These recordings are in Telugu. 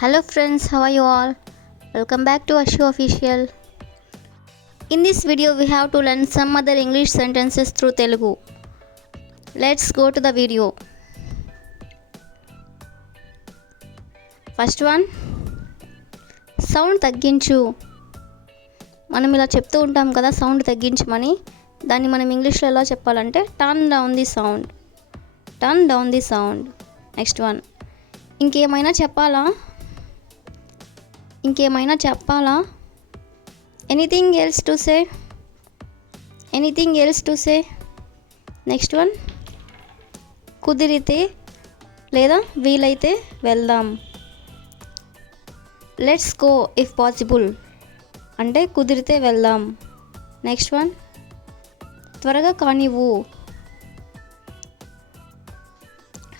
Hello friends, how are you all? Welcome back to Ashu Official. In this video we have to learn some other English sentences through Telugu. Let's go to the video. First one, sound తగ్గించు. మనం ఇలా చెప్తూ ఉంటాం కదా, సౌండ్ తగ్గించమని. దాన్ని మనం ఇంగ్లీష్లో ఎలా చెప్పాలంటే turn down the sound. Turn down the sound. Next one, ఇంకేమైనా చెప్పాలా? Anything else to say. Next one, కుదిరితే లేదా వీలైతే వెళ్దాం. లెట్స్ గో ఇఫ్ పాసిబుల్ అంటే కుదిరితే వెళ్దాం. నెక్స్ట్ వన్, త్వరగా కానివ్వు.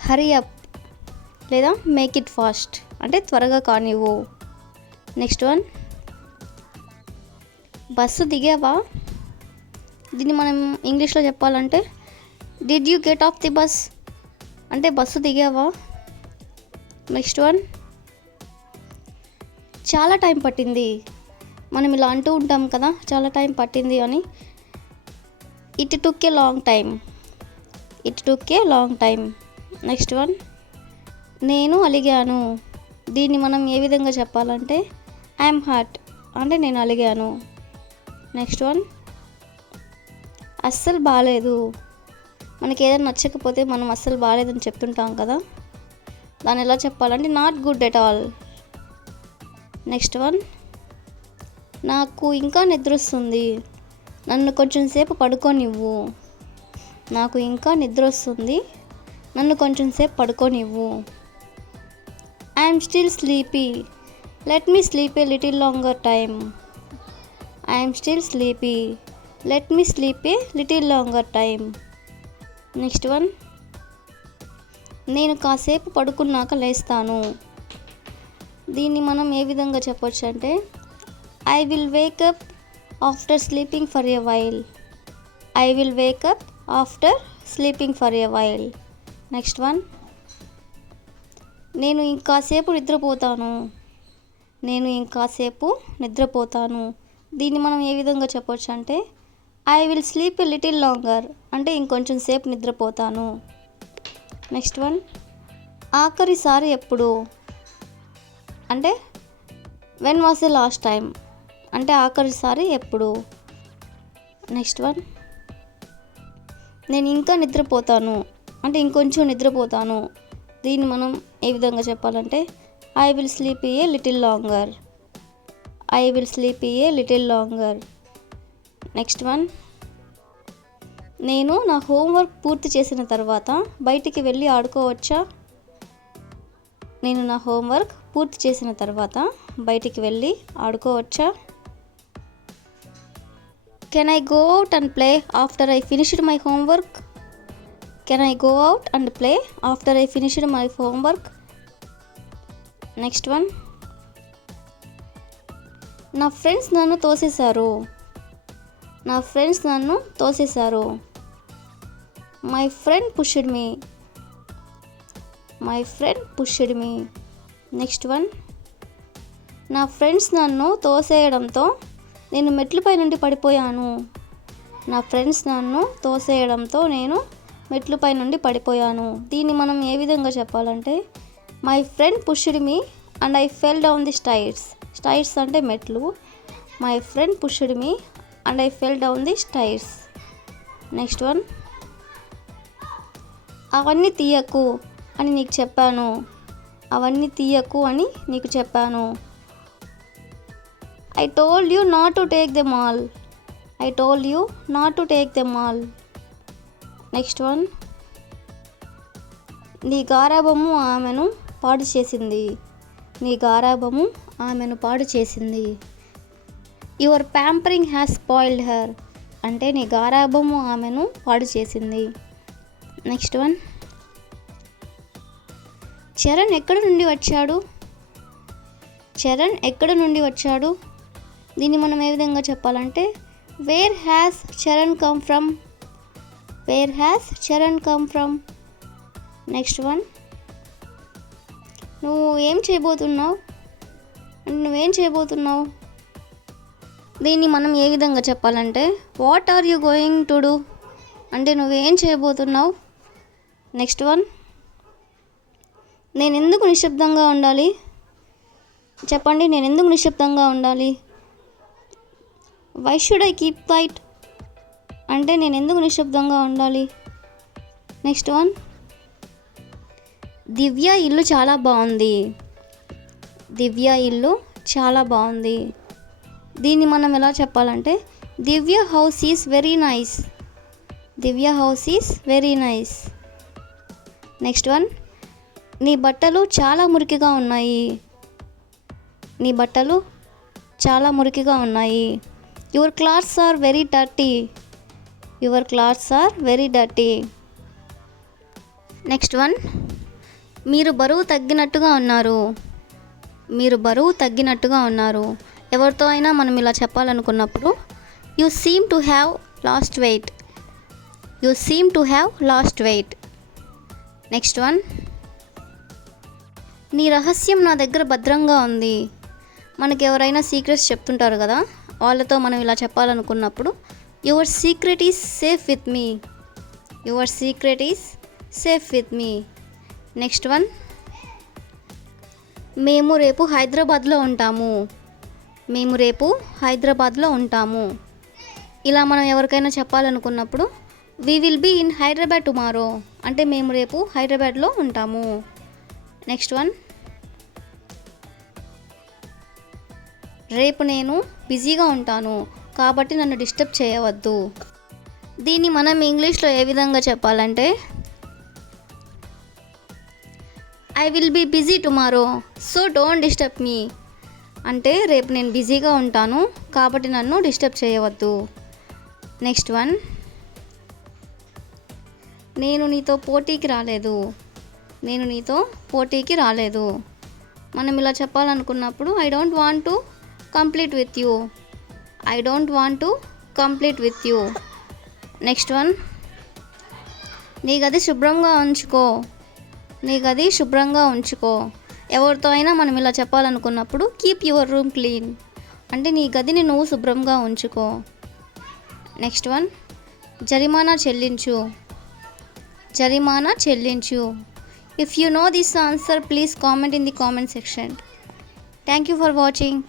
హరీ అప్ లేదా మేక్ ఇట్ ఫాస్ట్ అంటే త్వరగా కానివ్వు. నెక్స్ట్ వన్, బస్సు దిగావా? దీన్ని మనం ఇంగ్లీష్లో చెప్పాలంటే did you get off the bus అంటే బస్సు దిగావా. నెక్స్ట్ వన్, చాలా టైం పట్టింది. మనం ఇలా అంటూ ఉంటాం కదా, చాలా టైం పట్టింది అని. It took a long time. Next one, నేను అలిగాను. దీన్ని మనం ఏ విధంగా చెప్పాలంటే ఐఎమ్ హర్ట్ అంటే నేను అలిగాను. నెక్స్ట్ వన్, అస్సలు బాగాలేదు. మనకి ఏదైనా నచ్చకపోతే మనం అస్సలు బాగాలేదని చెప్తుంటాం కదా, దాన్ని ఎలా చెప్పాలంటే not good at all. Next one, నాకు ఇంకా నిద్ర వస్తుంది. నన్ను కొంచెం సేపు పడుకోనివ్వు. I'm still sleepy. Let me sleep a little longer time. Next one, నేను కాసేపు పడుకున్నాక లేస్తాను. దీన్ని మనం ఏ విధంగా చెప్పొచ్చు అంటే I will wake up after sleeping for a while. Next one, నేను ఇంకాసేపు నిద్రపోతాను. దీన్ని మనం ఏ విధంగా చెప్పొచ్చు అంటే I will sleep a little longer అంటే ఇంకొంచెం సేపు నిద్రపోతాను. నెక్స్ట్ వన్, ఆఖరిసారి ఎప్పుడు అంటే when was the last time అంటే ఆఖరిసారి ఎప్పుడు. నెక్స్ట్ వన్, నేను ఇంకా నిద్రపోతాను అంటే ఇంకొంచెం నిద్రపోతాను. దీన్ని మనం ఏ విధంగా చెప్పాలంటే I will sleep a little longer. Next one, నేను నా హోంవర్క్ పూర్తి చేసిన తర్వాత బయటికి వెళ్ళి ఆడుకోవచ్చా. Can I go out and play after I finished my homework. Next one, నా ఫ్రెండ్స్ నన్ను తోసేశారు. My friend pushed me. Next one, నా ఫ్రెండ్స్ నన్ను తోసేయడంతో నేను మెట్లపై నుండి పడిపోయాను. దీన్ని మనం ఏ విధంగా చెప్పాలంటే my friend pushed me and I fell down the stairs అంటే మెట్లు. My friend pushed me and I fell down the stairs. Next one, అవన్నీ తీయకు అని నీకు చెప్పాను. I told you not to take them all. Next one, నీ గారాబము ఆమెను పాడు చేసింది. Your pampering has spoiled her అంటే నీ గారాబము ఆమెను పాడు చేసింది. నెక్స్ట్ వన్, చరణ్ ఎక్కడి నుండి వచ్చాడు. దీన్ని మనం ఏ విధంగా చెప్పాలంటే where has Charan come from. Next one, నువ్వు ఏం చేయబోతున్నావు అంటే నువ్వేం చేయబోతున్నావు. దీన్ని మనం ఏ విధంగా చెప్పాలంటే what are you going to do అంటే నువ్వేం చేయబోతున్నావు. నెక్స్ట్ వన్, నేను ఎందుకు నిశ్శబ్దంగా ఉండాలి. చెప్పండి, నేను ఎందుకు నిశ్శబ్దంగా ఉండాలి. Why should I keep quiet అంటే నేను ఎందుకు నిశ్శబ్దంగా ఉండాలి. నెక్స్ట్ వన్, దివ్య ఇల్లు చాలా బాగుంది. దివ్య ఇల్లు చాలా బాగుంది. దీన్ని మనం ఎలా చెప్పాలంటే Divya house is very nice. Divya house is very nice. Next one, నీ బట్టలు చాలా మురికిగా ఉన్నాయి. నీ బట్టలు చాలా మురికిగా ఉన్నాయి. Your clothes are very dirty. Your clothes are very dirty. Next one, మీరు బరువు తగ్గినట్టుగా ఉన్నారు. మీరు బరువు తగ్గినట్టుగా ఉన్నారు. ఎవరితో అయినా మనం ఇలా చెప్పాలనుకున్నప్పుడు you seem to have lost weight. You seem to have lost weight. Next one, నీ రహస్యం నా దగ్గర భద్రంగా ఉంది. మనకి ఎవరైనా సీక్రెట్స్ చెప్తుంటారు కదా, వాళ్ళతో మనం ఇలా చెప్పాలనుకున్నప్పుడు your secret is safe with me. Your secret is safe with me. Next one, మేము రేపు హైదరాబాద్లో ఉంటాము. మేము రేపు హైదరాబాద్లో ఉంటాము. ఇలా మనం ఎవరికైనా చెప్పాలనుకున్నప్పుడు we will be in Hyderabad tomorrow అంటే మేము రేపు హైదరాబాద్లో ఉంటాము. నెక్స్ట్ వన్, రేపు నేను బిజీగా ఉంటాను కాబట్టి నన్ను డిస్టర్బ్ చేయవద్దు. దీన్ని మనం ఇంగ్లీష్లో ఏ విధంగా చెప్పాలంటే I will be busy tomorrow so don't disturb me అంటే రేపు నేను బిజీగా ఉంటాను కాబట్టి నన్ను డిస్టర్బ్ చేయవద్దు. నెక్స్ట్ వన్, నేను నీతో పోటీకి రాలేదు. నేను నీతో పోటీకి రాలేదు. మనం ఇలా చెప్పాలనుకున్నప్పుడు I don't want to complete with you. I don't want to complete with you. Next one, నీ గది శుభ్రంగా ఉంచుకో. నీ గది శుభ్రంగా ఉంచుకో. ఎవరితో అయినా మనం ఇలా చెప్పాలనుకున్నప్పుడు కీప్ యువర్ రూమ్ క్లీన్ అంటే నీ గదిని నువ్వు శుభ్రంగా ఉంచుకో. నెక్స్ట్ వన్, జరిమానా చెల్లించు. జరిమానా చెల్లించు. If you know this answer please comment in the comment section. Thank you for watching.